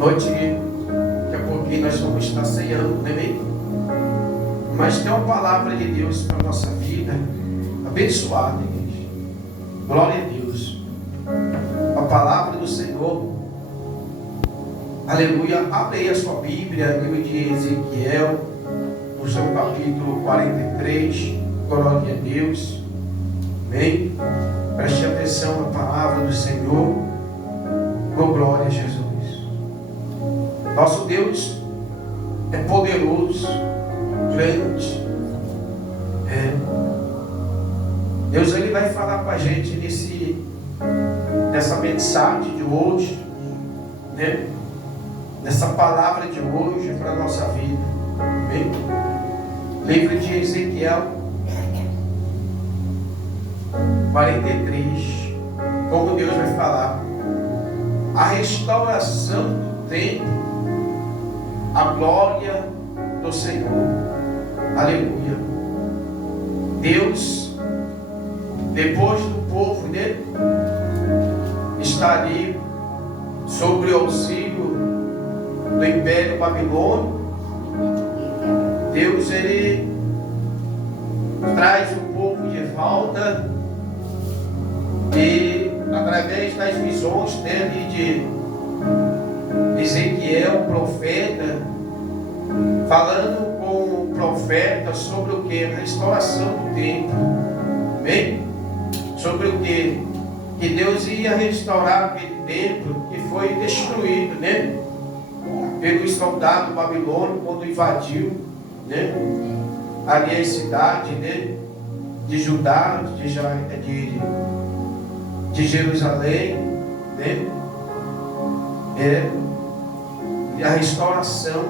Noite, daqui a pouquinho nós vamos estar ceando, não é mesmo? Mas tem uma palavra de Deus para a nossa vida, abençoada, igreja. Glória a Deus. A palavra do Senhor. Aleluia. Abre aí a sua Bíblia, livro de Ezequiel, no seu capítulo 43. Glória a Deus. Amém? Preste atenção na palavra do Senhor. Com glória a Jesus. Nosso Deus é poderoso, grande. Deus, Ele vai falar com a gente nessa mensagem de hoje, né? Nessa palavra de hoje para a nossa vida. Amém? Livro de Ezequiel 43. Como Deus vai falar? A restauração do templo, a glória do Senhor. Aleluia. Deus, depois do povo dele estar ali sobre o auxílio do Império Babilônico, Deus, Ele traz o povo de volta e através das visões dele de Ezequiel, profeta, falando com o profeta sobre o que? A restauração do templo. Amém? Sobre o que? Que Deus ia restaurar aquele templo que foi destruído, né? Pelo soldado babilônico quando invadiu, né? Ali a cidade, né? De Judá, de Jerusalém, né? E a restauração,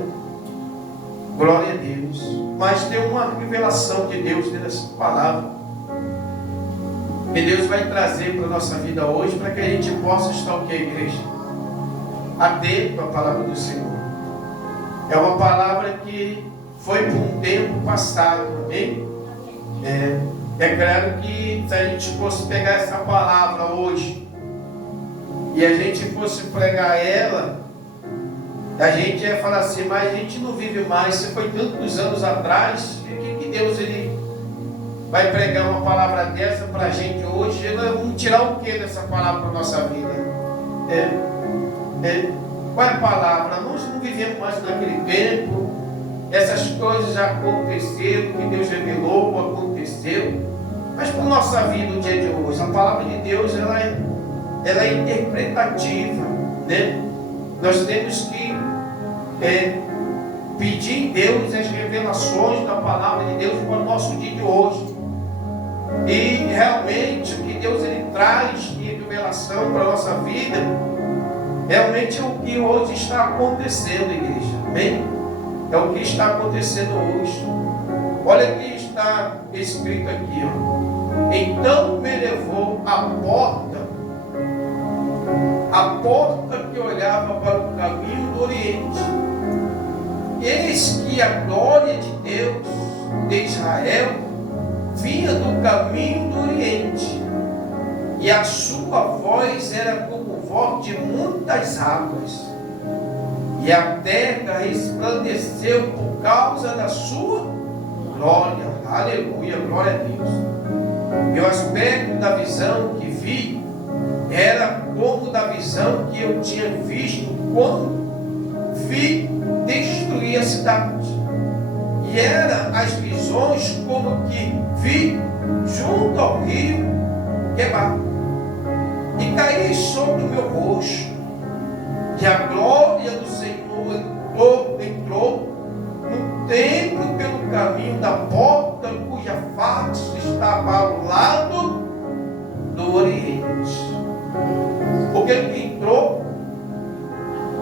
glória a Deus. Mas tem uma revelação de Deus dentro dessa palavra que Deus vai trazer para a nossa vida hoje, para que a gente possa estar o que, igreja? Atento à palavra do Senhor. É uma palavra que foi por um tempo passado, amém? É claro que se a gente fosse pegar essa palavra hoje e a gente fosse pregar ela, a gente ia falar assim, mas a gente não vive mais, se foi tantos anos atrás, que Deus ele vai pregar uma palavra dessa para a gente hoje? Vamos tirar o que dessa palavra para a nossa vida? Qual é a palavra? Nós não vivemos mais naquele tempo, essas coisas já aconteceram, que Deus revelou, aconteceu, mas para a nossa vida no dia de hoje, a palavra de Deus ela é interpretativa, né? Nós temos que pedir em Deus as revelações da palavra de Deus para o nosso dia de hoje. E realmente o que Deus ele traz de revelação para a nossa vida, realmente é o que hoje está acontecendo, igreja. Amém? É o que está acontecendo hoje. Olha o que está escrito aqui, ó. Então me levou à porta que olhava para o caminho do Oriente. Eis que a glória de Deus de Israel vinha do caminho do Oriente, e a sua voz era como voz de muitas águas, e a terra resplandeceu por causa da sua glória. Aleluia, glória a Deus. E o aspecto da visão que vi era como da visão que eu tinha visto quando vi destruir a cidade. E eram as visões como que vi junto ao rio Quebar. E caí sobre o meu rosto. E a glória do Senhor entrou no templo pelo caminho da porta, cuja face estava ao lado do Oriente. Porque ele entrou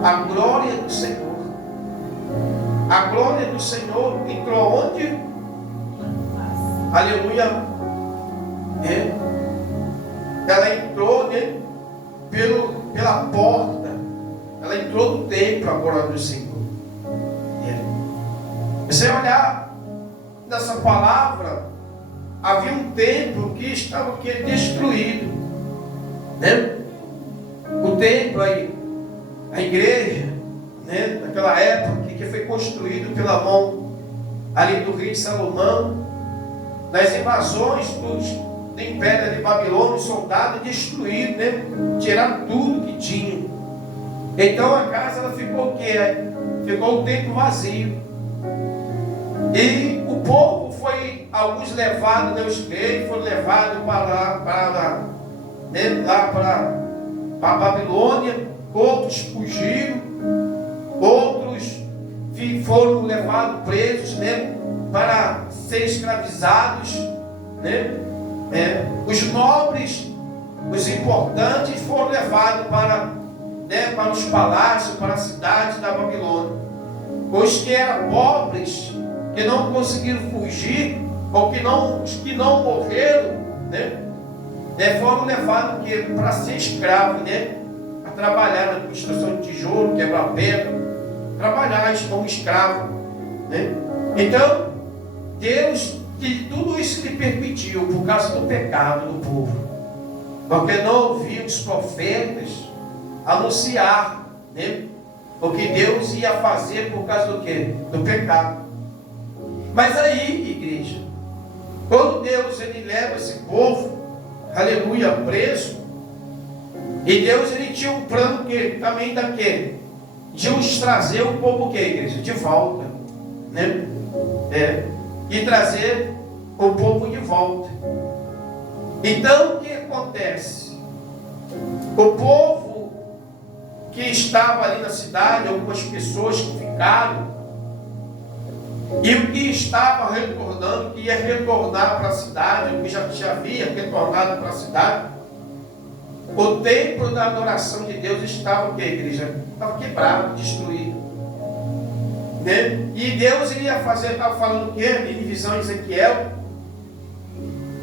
a glória do Senhor. A glória do Senhor entrou onde? Aleluia. Ela entrou, né, pela porta. Ela entrou no templo, a glória do Senhor. Você olhar nessa palavra, havia um templo que estava destruído, né? O templo aí, a igreja, né, naquela época, que foi construído pela mão ali do rei Salomão, nas invasões do Império de Babilônia, os soldados destruíram, né, tiraram tudo que tinham. Então a casa ela ficou o quê? Ficou o templo vazio. E o povo foi, alguns levados, né, os reis foram levados para a Babilônia, outros fugiram, outros foram levados presos, né, para ser escravizados, né? Os nobres, os importantes foram levados para os palácios, para a cidade da Babilônia. Os que eram pobres, que não conseguiram fugir, ou os que não morreram, né, foram levados para ser escravos, né, a trabalhar na construção de tijolo, quebrar pedra, trabalhar como escravo, né? Então Deus, que tudo isso lhe permitiu por causa do pecado do povo, porque não ouviu os profetas anunciar, né, o que Deus ia fazer por causa do quê? Do pecado. Mas aí, igreja, quando Deus ele leva esse povo, aleluia, preso, e Deus ele tinha um plano que também daquele de os trazer o povo, que igreja? De volta, né? E trazer o povo de volta. Então o que acontece? O povo que estava ali na cidade, algumas pessoas que ficaram, e o que estava retornando, que ia retornar para a cidade, o que já havia retornado para a cidade, o templo da adoração de Deus estava, o que, igreja? Estava quebrado, destruído, né? E Deus iria fazer, estava falando o que? Em visão em Ezequiel,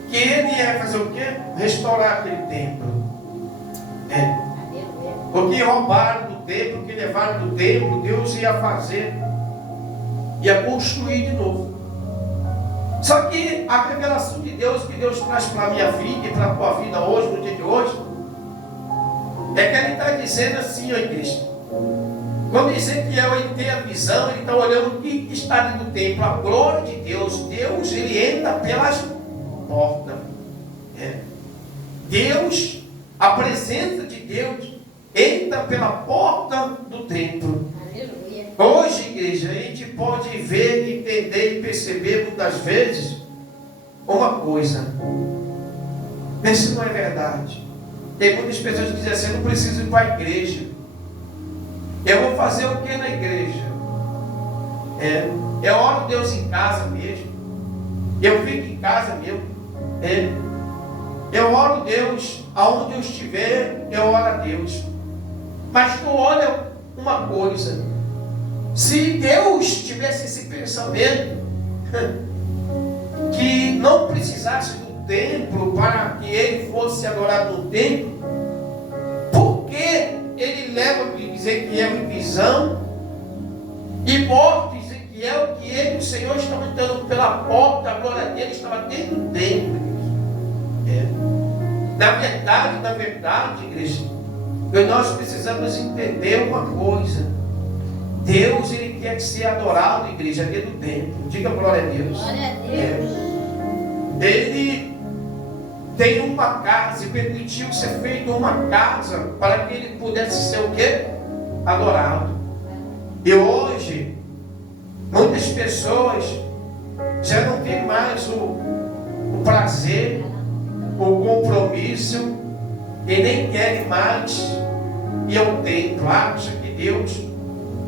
que ele ia fazer o que? Restaurar aquele templo, né? O que roubaram do templo, o que levaram do templo, Deus ia fazer, ia construir de novo. Só que a revelação de Deus, que Deus traz para a minha vida e para a tua vida hoje, no dia de hoje, é que ele está dizendo assim, ó igreja, quando Ezequiel ele tem a visão, ele está olhando o que está ali no templo, a glória de Deus. Deus ele entra pelas portas, Deus, a presença de Deus entra pela porta do templo. Aleluia. Hoje, igreja, a gente pode ver, entender e perceber muitas vezes uma coisa, isso não é verdade. Tem muitas pessoas que dizem assim: eu não preciso ir para a igreja, eu vou fazer o que na igreja? Eu oro Deus em casa mesmo, eu fico em casa mesmo, eu oro Deus aonde eu estiver, eu oro a Deus. Mas tu olha uma coisa, se Deus tivesse esse pensamento que não precisasse do templo para que ele fosse adorado no templo, por que ele leva Ezequiel em visão e mostra Ezequiel que ele, o Senhor, estava entrando pela porta, a glória dele estava dentro do templo? Na verdade, igreja, nós precisamos entender uma coisa: Deus ele quer ser adorado, igreja, dentro do templo. Diga glória a Deus. Glória a Deus. Ele tem uma casa e permitiu ser feita uma casa para que ele pudesse ser o quê? Adorado. E hoje muitas pessoas já não têm mais o prazer, o compromisso, e nem querem mais ir ao templo. Acha que Deus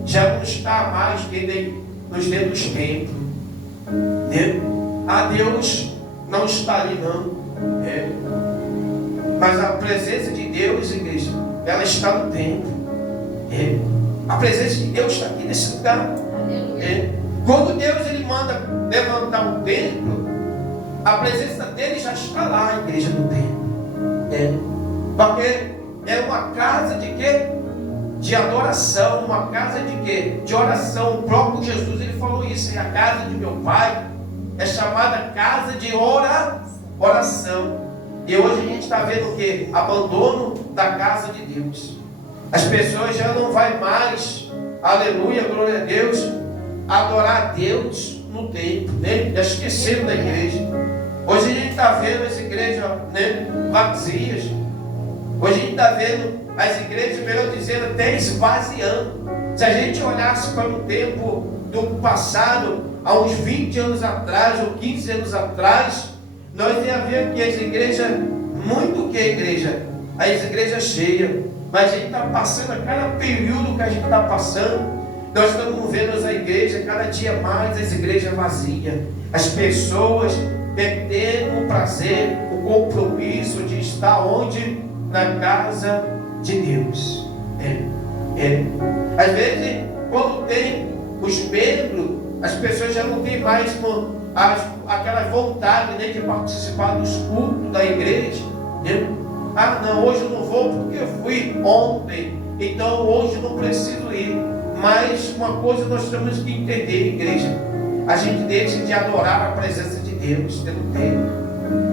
já não está mais nos dedos dos templos, né? Deus não está ali não, mas a presença de Deus, igreja, ela está no templo, a presença de Deus está aqui nesse lugar. Quando Deus ele manda levantar o templo, a presença dele já está lá, igreja, no templo, porque é uma casa de quê? De adoração, uma casa de quê? De oração. O próprio Jesus ele falou isso: e a casa de meu Pai é chamada casa de oração. E hoje a gente está vendo o quê? Abandono da casa de Deus. As pessoas já não vão mais aleluia, glória a Deus, adorar a Deus no templo, né? Já esqueceram da igreja. Hoje a gente está vendo as igrejas, né, vazias. Hoje a gente está vendo as igrejas, melhor dizendo, até esvaziando. Se a gente olhasse para um tempo do passado, há uns 20 anos atrás, ou 15 anos atrás, nós ia ver que as igrejas, muito que a igreja, as igrejas cheias, mas a gente está passando, a cada período que a gente está passando, nós estamos vendo as igrejas, cada dia mais as igrejas vazias, as pessoas perdendo o prazer, o compromisso de estar onde? Na casa de Deus. Às vezes, quando tem os membros, as pessoas já não têm mais aquela vontade, né, de participar dos cultos da igreja, né? Ah, não, hoje eu não vou porque eu fui ontem, então hoje eu não preciso ir. Mas uma coisa nós temos que entender, igreja: a gente deixa de adorar a presença de Deus pelo tempo,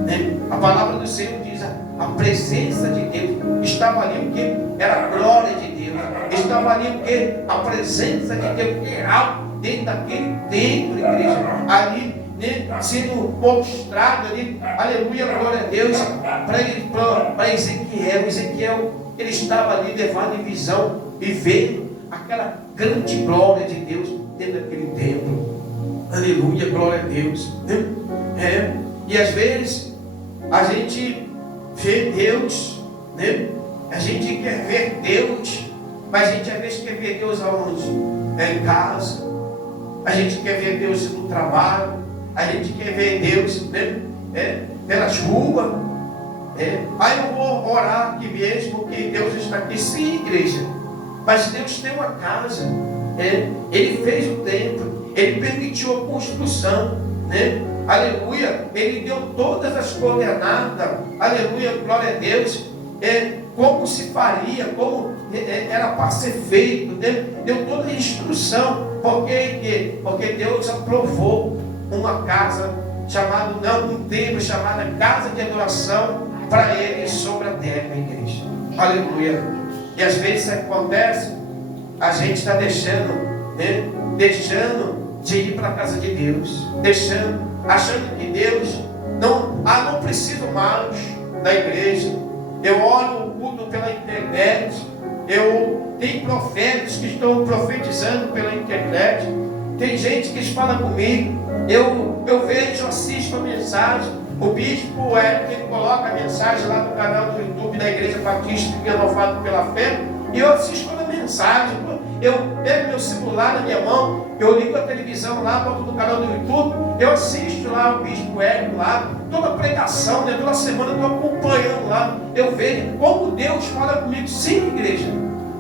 né? A palavra do Senhor diz: a presença de Deus estava ali, porque era a glória de Deus, estava ali porque a presença de Deus era algo dentro daquele templo, igreja, ali, né, sendo mostrado ali, aleluia, glória a Deus, para Ezequiel. Ezequiel, ele estava ali levado em visão e vendo aquela grande glória de Deus dentro daquele templo, aleluia, glória a Deus, né? E às vezes a gente vê Deus, né? A gente quer ver Deus, mas a gente às vezes quer ver Deus aonde? Em casa. A gente quer ver Deus no trabalho. A gente quer ver Deus, né, pelas ruas. Aí eu vou orar aqui mesmo, que Deus está aqui. Sim, igreja, mas Deus tem uma casa. Ele fez o templo, Ele permitiu a construção, né? Aleluia, Ele deu todas as coordenadas, aleluia, glória a Deus, como se faria, como era para ser feito, deu toda a instrução, porque Deus aprovou uma casa chamada, não, um templo chamada casa de adoração para Ele sobre a terra, igreja, aleluia. E às vezes isso acontece, a gente está deixando de ir para a casa de Deus, achando que Deus não preciso mais da igreja. Eu olho o culto pela internet, tem profetas que estão profetizando pela internet, tem gente que fala comigo, eu vejo, assisto a mensagem, o bispo ele coloca a mensagem lá no canal do YouTube da Igreja Batista Renovado pela Fé, e eu assisto a mensagem. Eu pego meu celular na minha mão, eu ligo a televisão lá, boto no canal do YouTube, eu assisto lá o bispo Hélio lá, toda a pregação, né, toda semana eu estou acompanhando lá, eu vejo como Deus fala comigo. Sim, igreja,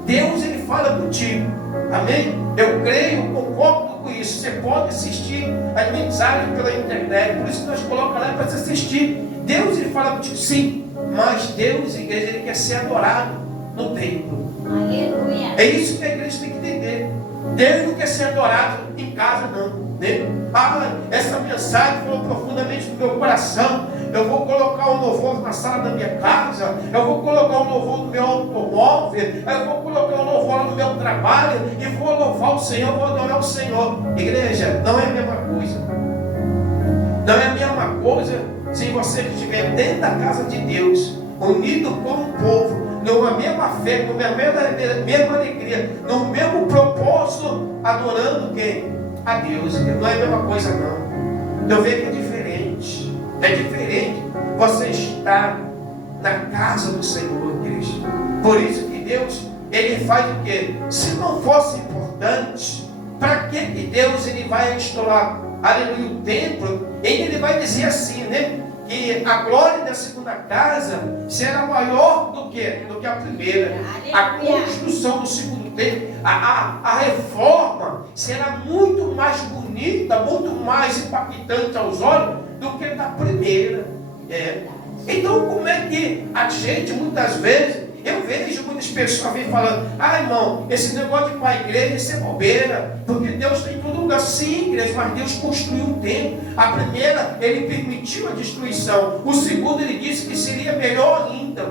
Deus ele fala contigo, amém? Eu creio, concordo com isso. Você pode assistir as mensagens pela internet, por isso que nós colocamos lá para você assistir. Deus ele fala contigo, sim, mas Deus, igreja, ele quer ser adorado no templo. Aleluia. É isso que a igreja tem que entender. Deus não quer ser adorado em casa, não, né? Essa mensagem falou profundamente no meu coração. Eu vou colocar um louvor na sala da minha casa, eu vou colocar um louvor no meu automóvel, eu vou colocar um louvor no meu trabalho e vou louvar o Senhor, vou adorar o Senhor. Igreja, não é a mesma coisa. Não é a mesma coisa se você estiver dentro da casa de Deus, unido com o povo, numa mesma fé, numa mesma alegria, no mesmo propósito, adorando quem? A Deus. Não é a mesma coisa, não. Eu vejo que é diferente. É diferente você estar na casa do Senhor, igreja. Por isso que Deus, ele faz o quê? Se não fosse importante, para que Deus ele vai instaurar, aleluia, o templo? Ele vai dizer assim, né? Que a glória da segunda casa será maior do que a primeira. A construção do segundo templo, a reforma será muito mais bonita, muito mais impactante aos olhos do que da primeira. Então, como é que a gente, muitas vezes, eu vejo muitas pessoas vêm falando: irmão, esse negócio de ir para a igreja, isso é bobeira, porque Deus tem todo lugar. Sim, igreja, mas Deus construiu um templo. A primeira, ele permitiu a destruição. O segundo, ele disse que seria melhor ainda.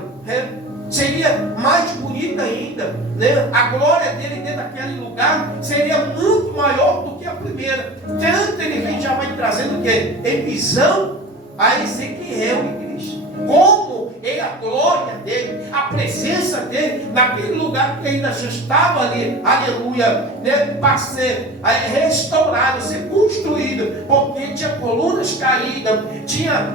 seria mais bonita ainda, né? A glória dele dentro daquele lugar seria muito maior do que a primeira. Tanto ele vem, já vai trazendo o quê? Em visão a Ezequiel, igreja. Como ele, a glória dele, a presença dele, naquele lugar que ainda já estava ali, aleluia, né, para ser restaurado, ser construído, porque tinha colunas caídas, tinha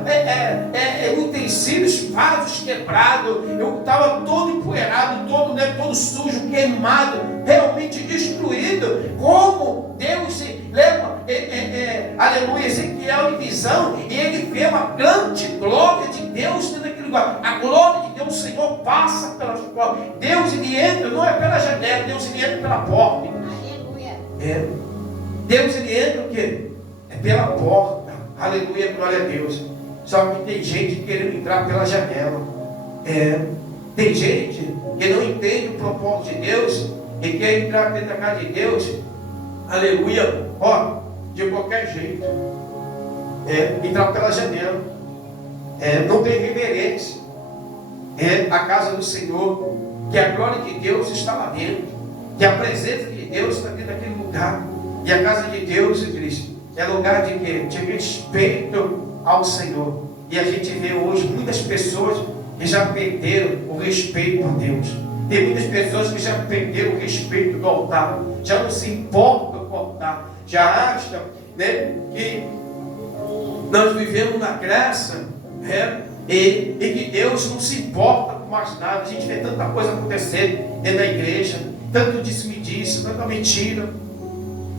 utensílios, vasos quebrados, eu estava todo empoeirado, todo, né, todo sujo, queimado, realmente destruído. Como Deus leva, aleluia, Ezequiel em visão, e ele vê uma grande glória de Deus dentro daquele lugar. A glória de Deus, o Senhor passa pelas portas. Deus, ele entra, não é pela janela, Deus, ele entra pela porta. Aleluia. Deus, ele entra o quê? É pela porta. Aleluia, glória a Deus. Só que tem gente querendo entrar pela janela. Tem gente que não entende o propósito de Deus e quer entrar dentro da casa de Deus, aleluia, de qualquer jeito. Entrar pela janela. Não tem reverência. A casa do Senhor, que a glória de Deus está lá dentro, que a presença de Deus está dentro daquele lugar. E a casa de Deus, Cristo, é lugar de quê? De respeito ao Senhor. E a gente vê hoje muitas pessoas que já perderam o respeito a Deus. Tem muitas pessoas que já perderam o respeito do altar, já não se importam com o altar, já acham, né, que nós vivemos na graça, e que Deus não se importa com mais nada. A gente vê tanta coisa acontecendo dentro da igreja, tanto disse-me-disse, tanta mentira,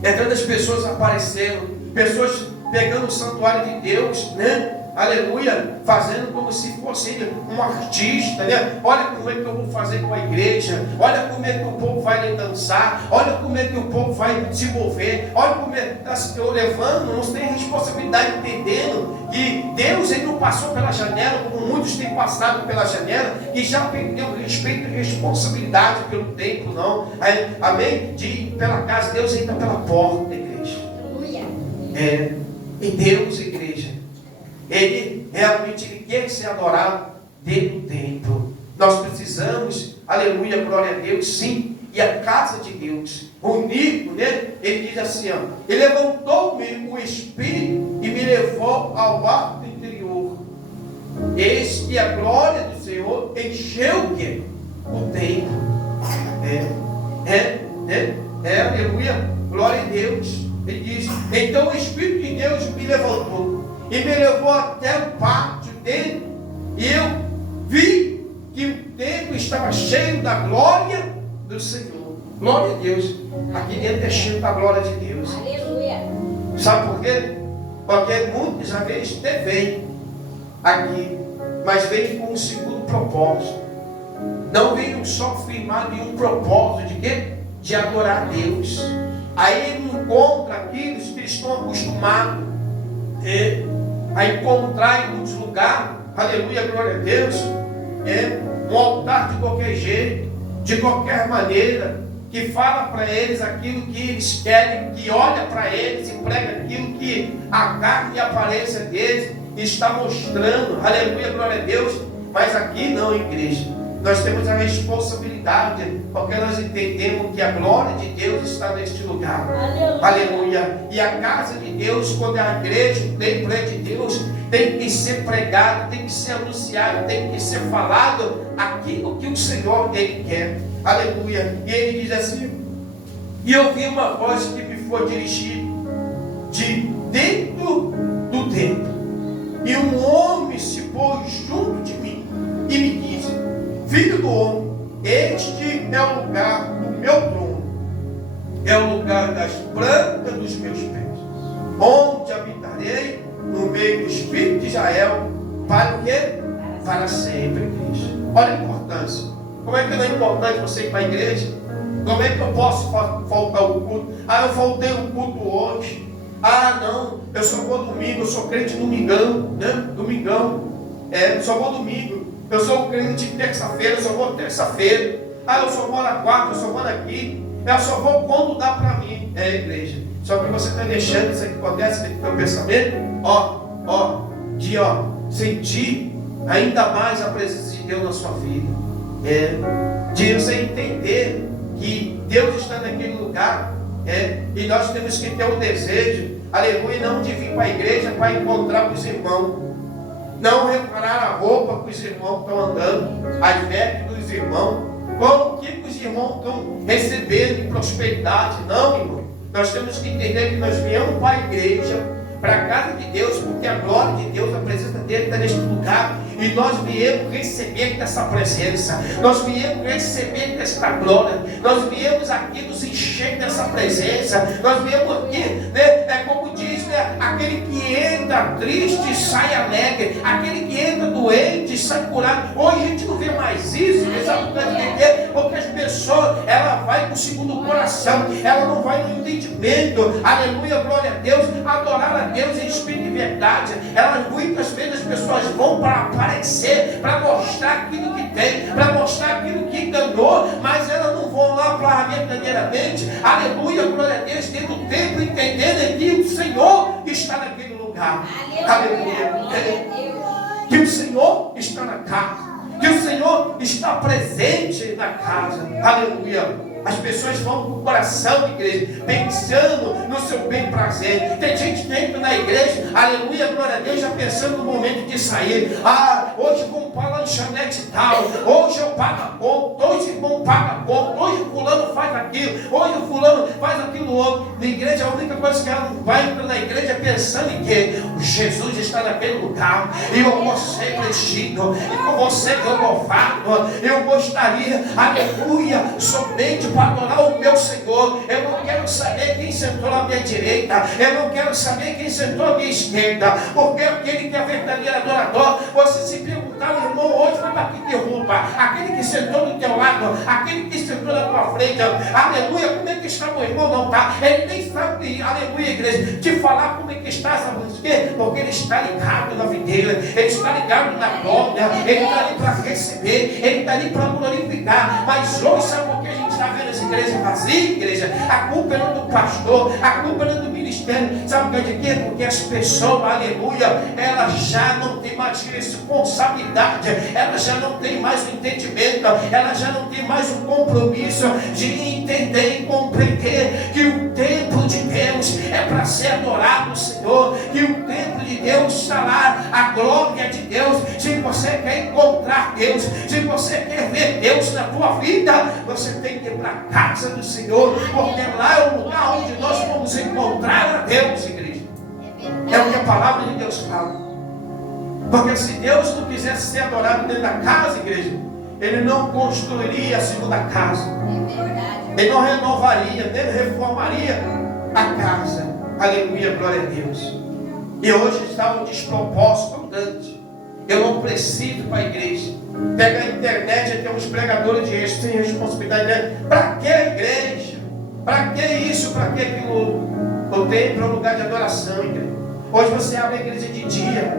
tantas pessoas aparecendo, pessoas pegando o santuário de Deus, né? Aleluia, fazendo como se fosse um artista, né? Olha como é que eu vou fazer com a igreja, olha como é que o povo vai dançar, olha como é que o povo vai se mover, olha como é que eu levando, não tem responsabilidade, entendendo que Deus, ele não passou pela janela, como muitos têm passado pela janela, e já perdeu o respeito e responsabilidade pelo templo, não. Amém? De ir pela casa, Deus entra pela porta, igreja. Aleluia. E Deus, igreja, Ele realmente quer ser adorado dentro do templo. Nós precisamos, aleluia, glória a Deus, sim. E a casa de Deus, unido, né? Ele diz assim, ele levantou-me o Espírito e me levou ao ato interior. Eis que a glória do Senhor encheu o quê? O templo. Aleluia, glória a Deus. Ele diz, então o Espírito de Deus me levantou e me levou até o pátio dele, e eu vi que o templo estava cheio da glória do Senhor. Glória a Deus. Aqui dentro é cheio da glória de Deus. Aleluia. Sabe por quê? Porque muitas vezes vêm aqui, mas vêm com um segundo propósito. Não vêm só firmado em um propósito de quê? De adorar a Deus. Aí ele encontra aqueles que estão acostumados a encontrar em muitos lugares, aleluia, glória a Deus, um altar de qualquer jeito, de qualquer maneira, que fala para eles aquilo que eles querem, que olha para eles e prega aquilo que a carne e a aparência deles está mostrando, aleluia, glória a Deus. Mas aqui não, igreja, nós temos a responsabilidade, porque nós entendemos que a glória de Deus está neste lugar. Aleluia. Aleluia. E a casa de Deus, quando é a igreja, o templo é de Deus, tem que ser pregado, tem que ser anunciado, tem que ser falado aquilo que o Senhor, ele quer. Aleluia. E ele diz assim, e eu vi uma voz que me foi dirigida de dentro do templo, e um homem se pôs junto de mim e me disse, filho do homem, este é o lugar do meu trono, é o lugar das plantas dos meus pés, onde habitarei no meio do Espírito de Israel, para o quê? Para sempre, igreja. Olha a importância. Como é que não é importante você ir para a igreja? Como é que eu posso faltar o culto? Eu faltei o culto hoje. Não, eu só vou domingo, eu sou crente domingão, né? Domingão, só vou domingo. Eu sou crente de terça-feira, eu só vou terça-feira. Eu só vou na quarta, eu só vou na quinta. Eu só vou quando dá para mim. Igreja. Só que você está deixando isso aqui acontece no teu pensamento, de sentir ainda mais a presença de Deus na sua vida. De você entender que Deus está naquele lugar. E nós temos que ter o desejo, aleluia, não de vir para a igreja para encontrar com os irmãos. Não reparar a roupa que os irmãos estão andando, as vestes dos irmãos, como que os irmãos estão recebendo de prosperidade. Não, irmão. Nós temos que entender que nós viemos para a igreja, para a casa de Deus, porque a glória de Deus, a presença dele está neste lugar. E nós viemos receber dessa presença. Nós viemos receber desta glória. Nós viemos aqui nos encher dessa presença. Nós viemos aqui, né? Como diz, né? Aquele que entra triste sai alegre. Aquele que entra doente sai curado. Hoje a gente não vê mais isso. Sabe por quê? Porque as pessoas, ela vai com o segundo coração. Ela não vai no entendimento. Aleluia, glória a Deus. Adorar a Deus em espírito e verdade. Muitas vezes as pessoas vão para aparecer, para mostrar aquilo que tem, para mostrar aquilo que ganhou, mas elas não vão lá para verdadeiramente, aleluia, glória a Deus, dentro do templo, entendendo que o Senhor está naquele lugar. Aleluia. Que o Senhor está na casa, que o Senhor está presente na casa. Aleluia. As pessoas vão com o coração de igreja, pensando no seu bem prazer. Tem gente que entra na igreja, aleluia, glória a Deus, já pensando no momento de sair. Hoje vamos para a lanchonete tal, hoje eu pago a conta, hoje o irmão paga a conta, hoje o fulano faz aquilo, hoje o fulano faz aquilo outro. Na igreja, a única coisa que ela não vai entrar na igreja é pensando em que Jesus está naquele lugar, e eu vou ser preenchido, e com você eu louvado, eu gostaria, aleluia, somente para adorar o meu Senhor. Eu não quero saber quem sentou à minha direita, eu não quero saber quem sentou à minha esquerda, porque aquele que é verdadeiro adorador, você se perguntar, o irmão hoje foi para que derruba, aquele que sentou do teu lado, aquele que sentou na tua frente, aleluia, como é que está meu irmão? Não está, ele nem sabe, aleluia, igreja, te falar como é que está, sabe por quê? Porque ele está ligado na videira, ele está ligado na glória, ele está ali para receber, ele está ali para glorificar. Mas hoje, sabe por que a gente está vendo essa igreja vazia, igreja? A culpa não é do pastor, a culpa não é do ministério. Sabe por que é de quê? Porque as pessoas, aleluia, elas já não têm mais responsabilidade, elas já não têm mais o entendimento, elas já não têm mais o compromisso de entender e compreender que o templo de Deus é para ser adorado o Senhor, que o templo de Deus está lá, a glória de Deus. Se você quer encontrar Deus, se você quer ver Deus na tua vida, você tem que ir para a casa do Senhor, porque lá é o lugar onde nós vamos encontrar a Deus, igreja. É o que a palavra de Deus fala. Porque se Deus não quisesse ser adorado dentro da casa, igreja, Ele não construiria a segunda casa, Ele não renovaria, nem reformaria a casa. Aleluia, glória a Deus. E hoje está um despropósito grande. Eu não preciso para a igreja. Pega a internet e tem uns pregadores de sem responsabilidade. Para que a igreja? Para que isso? Para que aquilo? O templo é um lugar de adoração, igreja. Hoje você abre a igreja de dia.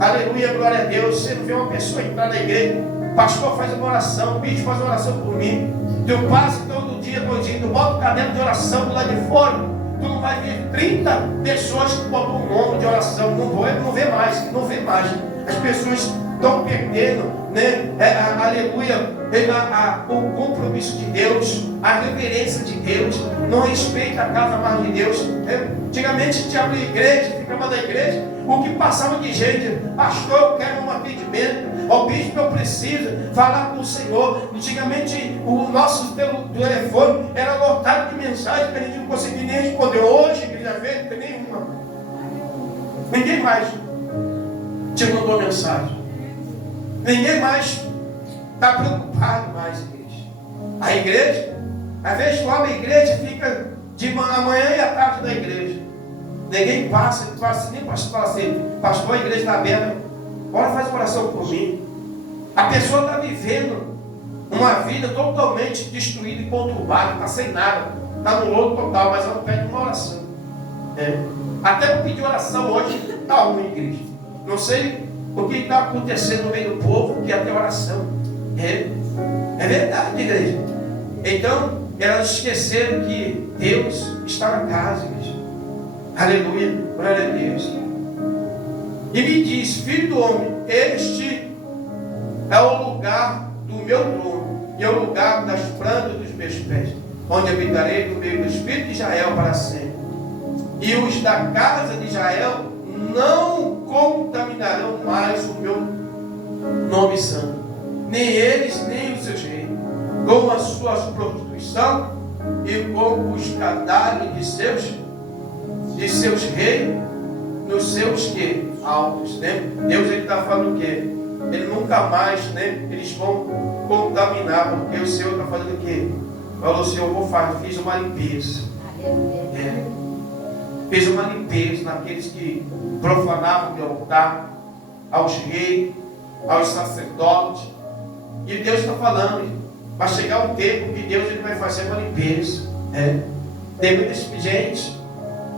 Aleluia, glória a Deus. Você não vê uma pessoa entrar na igreja. O pastor faz uma oração, o bispo faz uma oração por mim. Eu passo todo dia, tu bota o caderno de oração do lado de fora. Tu não vai ver 30 pessoas que botam um nome de oração. Não vê mais. As pessoas estão perdendo, né? Aleluia, o compromisso de Deus, a reverência de Deus, não respeita a casa mais de Deus. Antigamente a gente abria igreja, ficava na igreja, o que passava de gente, pastor, eu quero um atendimento, ó bispo, eu preciso falar com o Senhor. Antigamente o nosso telefone era lotado de mensagens que a gente não conseguia nem responder. Hoje, igreja vez, não tem nenhuma. Ninguém mais te mandou mensagem. Ninguém mais está preocupado mais, igreja. A igreja, às vezes tu abre a igreja, fica de manhã e à tarde na igreja. Ninguém passa, nem fala assim, pastor, a igreja está aberta, bora fazer uma oração por mim. A pessoa está vivendo uma vida totalmente destruída e conturbada, está sem nada, está no lodo total, mas ela não pede uma oração. Até para pedir oração hoje está ruim, igreja. Não sei o que está acontecendo no meio do povo, que até oração. É verdade, igreja. Então, elas esqueceram que Deus está na casa, igreja. Aleluia, glória a Deus. E me diz, filho do homem, este é o lugar do meu trono, e o lugar das plantas dos meus pés, onde habitarei no meio do espírito de Israel para sempre. E os da casa de Israel não contaminarão mais o meu nome santo, nem eles, nem os seus reis, com a sua prostituição e com os cadáveres de seus reis nos seus altos, né? Deus está falando o quê? Ele nunca mais, né? Eles vão contaminar, porque o Senhor está fazendo o quê? Falou, Senhor, fiz uma limpeza. Fez uma limpeza naqueles que profanavam o altar, aos reis, aos sacerdotes. E Deus está falando, vai chegar um tempo que Deus ele vai fazer uma limpeza. Tem muita gente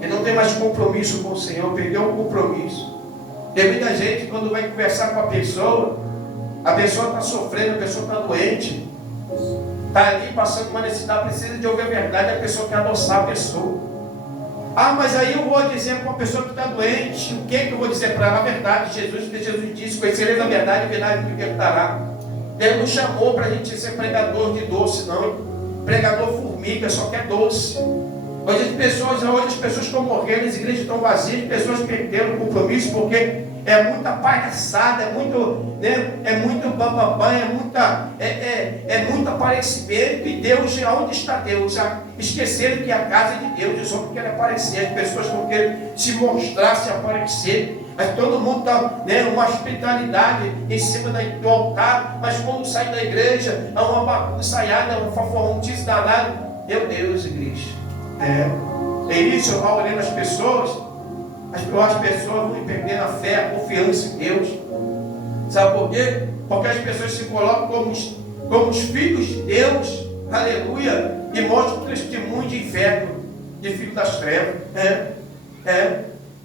que não tem mais compromisso com o Senhor, perdeu o compromisso. Tem muita gente que quando vai conversar com a pessoa está sofrendo, a pessoa está doente, está ali passando uma necessidade, precisa de ouvir a verdade, a pessoa quer adoçar a pessoa. Mas aí eu vou dizer para uma pessoa que está doente, o que eu vou dizer para ela? A verdade, Jesus disse, conhecereis a verdade me libertará. Deus não chamou para a gente ser pregador de doce, não. Pregador formiga, só quer doce. Hoje as pessoas estão morrendo, as igrejas estão vazias, as pessoas perderam o compromisso, porque é muita palhaçada, é muito bababã, é muito aparecimento. E Deus, onde está Deus? Já esqueceram que a casa é de Deus, só porque querem aparecer, as pessoas não querem se mostrar, se aparecer. Mas todo mundo está, uma hospitalidade em cima do altar, mas quando sai da igreja, há uma bagunçaiada, um faforrontice danado. Meu Deus, igreja. É isso, eu vou olhando as pessoas vão perdendo a fé, a confiança em Deus. Sabe por quê? Porque as pessoas se colocam como os filhos de Deus, aleluia, e mostram o testemunho de inferno, de filho das trevas.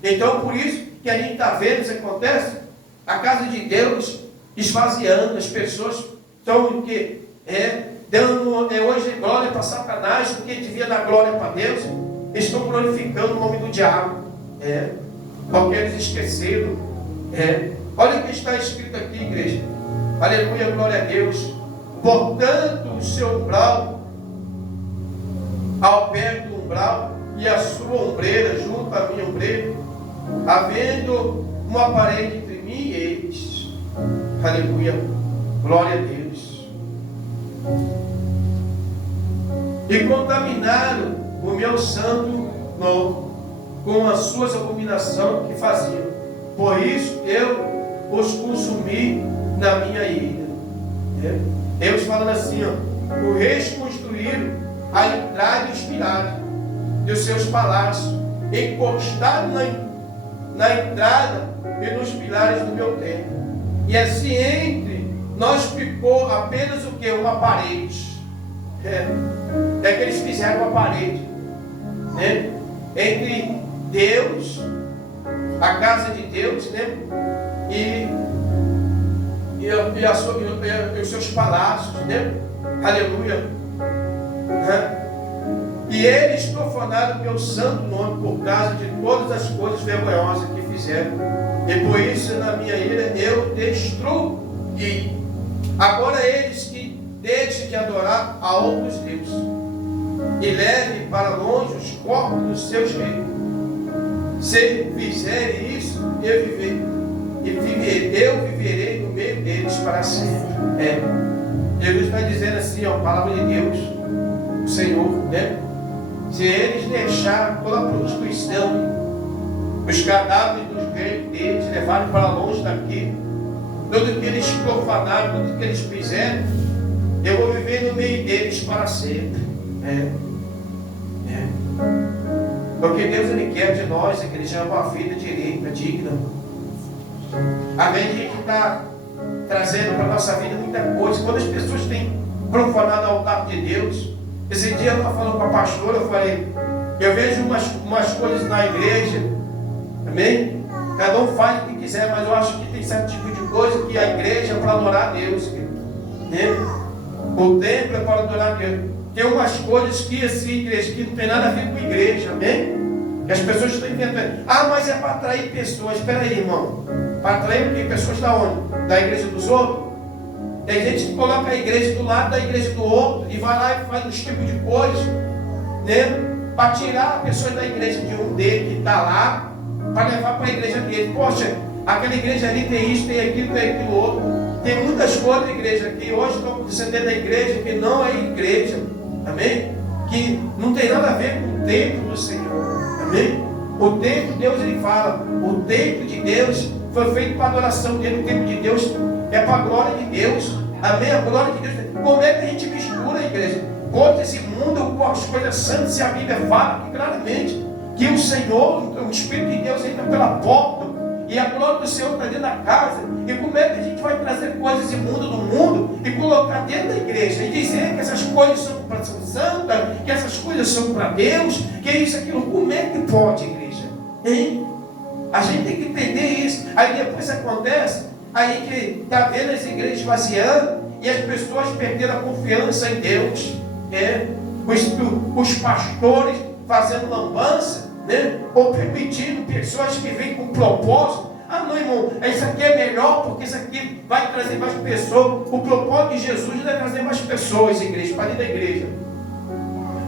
Então, por isso que a gente está vendo isso acontece, a casa de Deus esvaziando, as pessoas estão dando hoje glória para Satanás, porque devia dar glória para Deus, estão glorificando o nome do diabo, porque eles esqueceram. Olha o que está escrito aqui, igreja, aleluia, glória a Deus. Portanto, o seu umbral, ao pé do umbral, e a sua ombreira, junto à minha ombreira, havendo uma parede entre mim e eles, aleluia, glória a Deus. E contaminaram o meu santo nome com as suas abominações que faziam. Por isso eu os consumi na minha ira. Deus falando assim, o reis construíram a entrada e os pilares dos seus palácios, encostados na entrada e nos pilares do meu templo. E assim entre nós ficou apenas o que? Uma parede. Que eles fizeram uma parede, entre Deus, a casa de Deus, e os seus palácios, aleluia. E eles profanaram o meu santo nome por causa de todas as coisas vergonhosas que fizeram. E por isso, na minha ira, eu destruí. Agora eles que deixem de adorar a outros deuses e levem para longe os corpos dos seus reis. Se fizerem isso, eu viverei no meio deles para sempre. Jesus está dizendo assim, a palavra de Deus, o Senhor, se eles deixarem toda a prostituição, os cadáveres dos reis deles, levarem para longe daqui, tudo que eles profanaram, tudo que eles fizeram, eu vou viver no meio deles para sempre. Porque Deus ele quer de nós, igreja, uma vida direita, digna. Amém? A gente está trazendo para a nossa vida muita coisa. Quando as pessoas têm profanado o altar de Deus, esse dia eu estava falando com a pastora, eu falei, eu vejo umas coisas na igreja, amém? Cada um faz o que quiser, mas eu acho que tem certo tipo de coisa que a igreja é para adorar a Deus, o templo é para adorar a Deus. Tem umas coisas que assim, igreja, que não tem nada a ver com a igreja, amém? Que as pessoas estão inventando. Mas é para atrair pessoas. Espera aí, irmão. Para atrair o quê? Pessoas da onde? Da igreja dos outros? Tem gente que coloca a igreja do lado da igreja do outro e vai lá e faz uns tipos de coisas, né? Para tirar a pessoa da igreja de um dele que está lá, para levar para a igreja dele. Poxa, aquela igreja ali tem isso, tem aquilo outro. Tem muitas coisas da igreja que hoje estão dizendo da igreja que não é igreja. Amém? Que não tem nada a ver com o templo do Senhor. Amém? O templo, Deus ele fala, o templo de Deus foi feito para a adoração dele. O templo de Deus é para a glória de Deus. Amém? A glória de Deus. Como é que a gente mistura a igreja? Contra esse mundo com as coisas santas, se a Bíblia fala aqui claramente que o Senhor, o Espírito de Deus entra pela porta e a glória do Senhor está dentro da casa. E como é que a gente vai trazer coisas imundas do mundo e colocar dentro da igreja e dizer que essas coisas são para a Santa, que essas coisas são para Deus, que é isso, aquilo? Como é que pode, igreja? Hein? A gente tem que entender isso. Aí depois acontece, aí que está vendo as igrejas vaziando e as pessoas perderam a confiança em Deus. Os pastores fazendo lambança, né? Ou permitindo pessoas que vêm com propósito. Ah, não, irmão, isso aqui é melhor porque isso aqui vai trazer mais pessoas. O propósito de Jesus não é trazer mais pessoas, igreja, para dentro da igreja.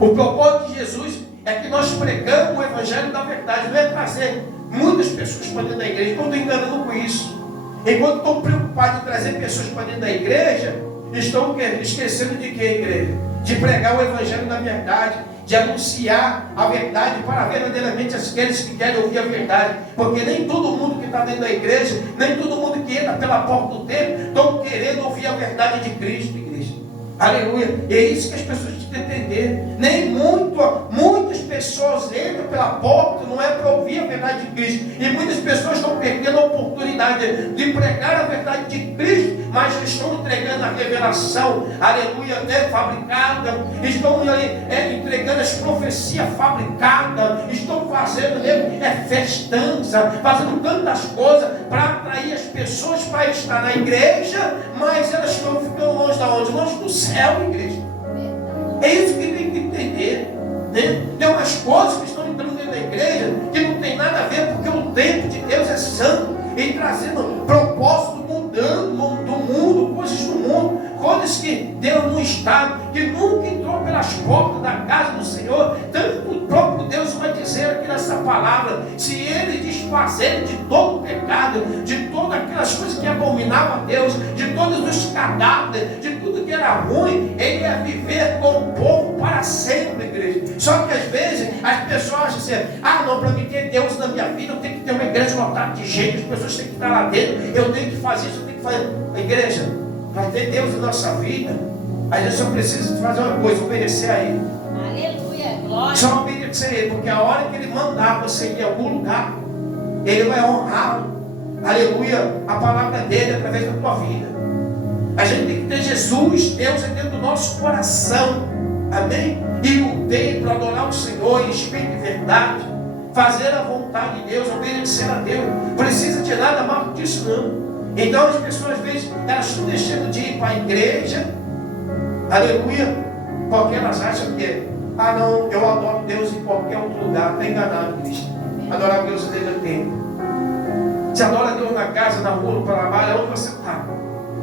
O propósito de Jesus é que nós pregamos o evangelho da verdade, não é trazer muitas pessoas para dentro da igreja. Não estou enganando com isso. Enquanto estou preocupado em trazer pessoas para dentro da igreja, estão esquecendo de que, igreja? De pregar o evangelho da verdade, de anunciar a verdade para verdadeiramente aqueles que querem ouvir a verdade, porque nem todo mundo que está dentro da igreja, nem todo mundo que entra pela porta do templo, estão querendo ouvir a verdade de Cristo, igreja. Aleluia. E é isso que as pessoas têm que entender. Nem muitas pessoas entram pela porta, não é para ouvir a verdade de Cristo. E muitas pessoas estão perdendo a oportunidade de pregar a verdade de Cristo, mas estão entregando a revelação, aleluia, fabricada. Estão entregando as profecias fabricadas. Estão fazendo festança, fazendo tantas coisas para atrair as pessoas para estar na igreja, mas elas estão ficando longe da onde? Longe do céu, igreja. É isso que tem que entender, né? Tem umas coisas que estão entrando dentro da igreja que não tem nada a ver, porque o tempo de Deus é santo e trazendo propósito mudando do mundo, coisas do mundo, coisas que Deus não está, que nunca entrou pelas portas da casa do Senhor. Tanto o próprio Deus vai dizer aqui nessa palavra: se Ele desfazer de todo o pecado, de todas aquelas coisas que abominavam a Deus, de todos os cadáveres, de tudo que era ruim, Ele ia viver com o povo para sempre, igreja. Só que às vezes as pessoas acham assim: ah, não, para mim ter Deus na minha vida, eu tenho que ter uma igreja lotada de gente, as pessoas têm que estar lá dentro, eu tenho que fazer isso, eu tenho que fazer. A igreja, para ter Deus na nossa vida, a gente só precisa fazer uma coisa: obedecer a Ele. Aleluia, glória. Só obedecer a Ele, porque a hora que Ele mandar você ir em algum lugar, Ele vai honrar, aleluia, a palavra dele através da tua vida. A gente tem que ter Jesus, Deus é dentro do nosso coração, amém? E o templo, adorar o Senhor em espírito e verdade, fazer a vontade de Deus, obedecer a Deus. Precisa de nada mais disso, não. Então as pessoas às vezes elas estão deixando de ir para a igreja, aleluia, porque elas acham que, ah não, eu adoro Deus em qualquer outro lugar. Está enganado, Cristo. Adorar Deus dentro do templo. Você adora Deus na casa, na rua, no trabalho, onde você está.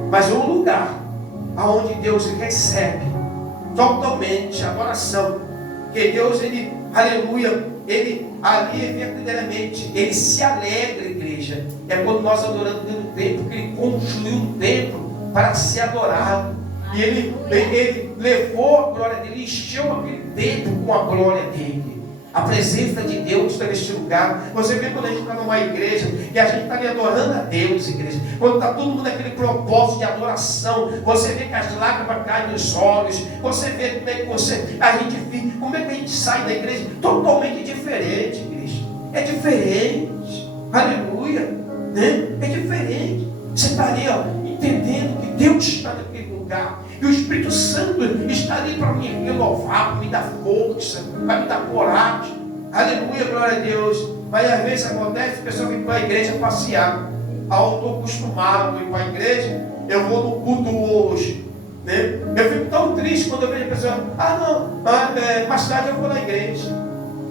Mas é um lugar onde Deus recebe totalmente a adoração. Que Deus, Ele, aleluia, Ele ali verdadeiramente, Ele se alegra, igreja. É quando nós adoramos dentro do templo, que Ele construiu um templo para ser adorado. E Ele levou a glória dele, encheu aquele templo com a glória dele. A presença de Deus está neste lugar. Você vê quando a gente está numa igreja e a gente está ali adorando a Deus, igreja. Quando está todo mundo naquele propósito de adoração, você vê que as lágrimas caem nos olhos. Você vê como é que como é que a gente sai da igreja totalmente diferente, igreja. É diferente. Aleluia. Né? É diferente. Você está ali, ó, entendendo que Deus está naquele lugar. E o Espírito Santo está ali para me louvar, para me dar força, para me dar coragem. Aleluia, glória a Deus. Mas às vezes acontece, a pessoa vem para a igreja passear. Eu estou acostumado a ir para a igreja, eu vou no culto hoje. Né? Eu fico tão triste quando eu vejo a pessoa: ah não, mais tarde eu vou na igreja.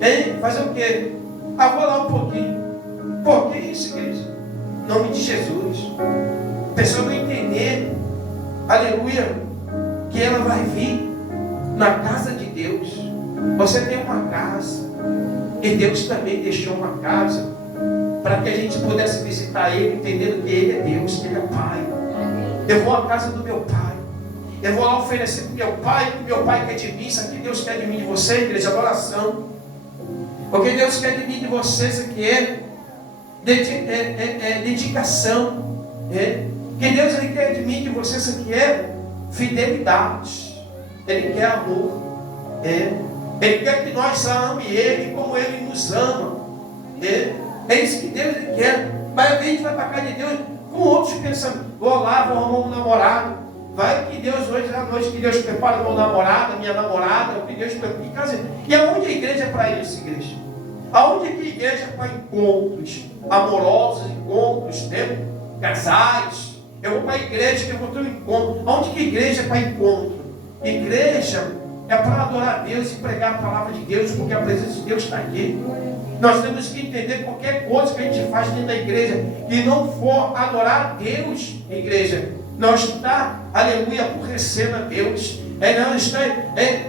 Hein? Fazer o quê? Ah, vou lá um pouquinho. Por que isso, igreja? Em nome de Jesus. A pessoa não entender. aleluia, que ela vai vir na casa de Deus. Você tem uma casa, e Deus também deixou uma casa, para que a gente pudesse visitar Ele, entendendo que Ele é Deus, que Ele é Pai. Eu vou à casa do meu Pai, eu vou lá oferecer para o meu Pai, o que meu Pai quer de mim. Isso aqui Deus quer de mim, de você, igreja, adoração. O que Deus quer de mim, de você, isso aqui é dedicação. O que Deus Ele quer de mim, de você, isso aqui é fidelidade. Ele quer amor. Ele quer que nós amemos Ele como Ele nos ama. É isso que Deus Ele quer. Mas a gente vai para a casa de Deus com outros pensando, vou lá, vou arrumar um namorado. Vai que Deus hoje à noite, que Deus prepara meu namorado, minha namorada, que Deus prepara. E aonde a igreja é para isso, igreja? Aonde que a igreja é para encontros amorosos, encontros, casais? Eu vou para a igreja que eu vou ter um encontro. Aonde que a igreja é para encontro? Igreja é para adorar a Deus e pregar a palavra de Deus, porque a presença de Deus está aqui. Nós temos que entender qualquer coisa que a gente faz dentro da igreja que não for adorar a Deus, igreja, nós está, aleluia, aborrecendo a Deus. Não está,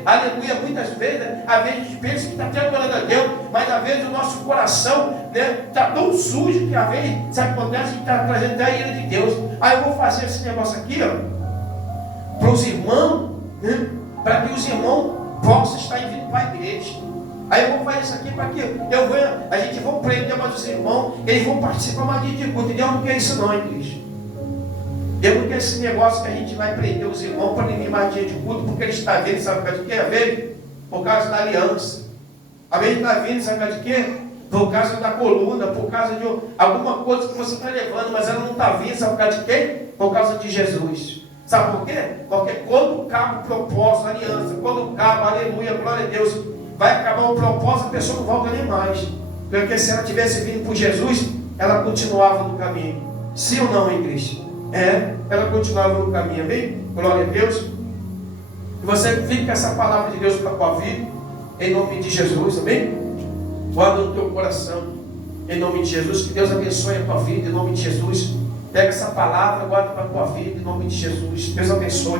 aleluia, muitas vezes, às vezes a gente pensa que está até adorando a Deus, mas às vezes o nosso coração está tão sujo que às vezes, sabe o que acontece? A gente está trazendo até a ira de Deus. Aí eu vou fazer esse negócio aqui, para os irmãos, para que os irmãos possam estar vindo para a igreja. Aí eu vou fazer isso aqui para que a gente vai prender mais os irmãos, eles vão participar mais de culto. E Deus não quer isso não, igreja. Deus não quer esse negócio que a gente vai prender os irmãos para vir mais dia de culto, porque ele está vindo, sabe por causa de quê? A ver? Por causa da aliança. A ver, ele está vindo, sabe por causa de quê? Por causa da coluna, por causa de alguma coisa que você está levando, mas ela não está vindo, sabe por causa de quê? Por causa de Jesus. Sabe por quê? Porque quando acaba o propósito, a aliança, quando acaba, aleluia, glória a Deus, vai acabar o propósito, a pessoa não volta nem mais. Porque se ela tivesse vindo por Jesus, ela continuava no caminho. Sim ou não, igreja? Ela continuava no caminho, amém? Glória a Deus. E você fica com essa palavra de Deus para a tua vida, em nome de Jesus, amém? Guarda no teu coração, em nome de Jesus. Que Deus abençoe a tua vida, em nome de Jesus. Pega essa palavra, guarda para a tua vida, em nome de Jesus. Deus abençoe.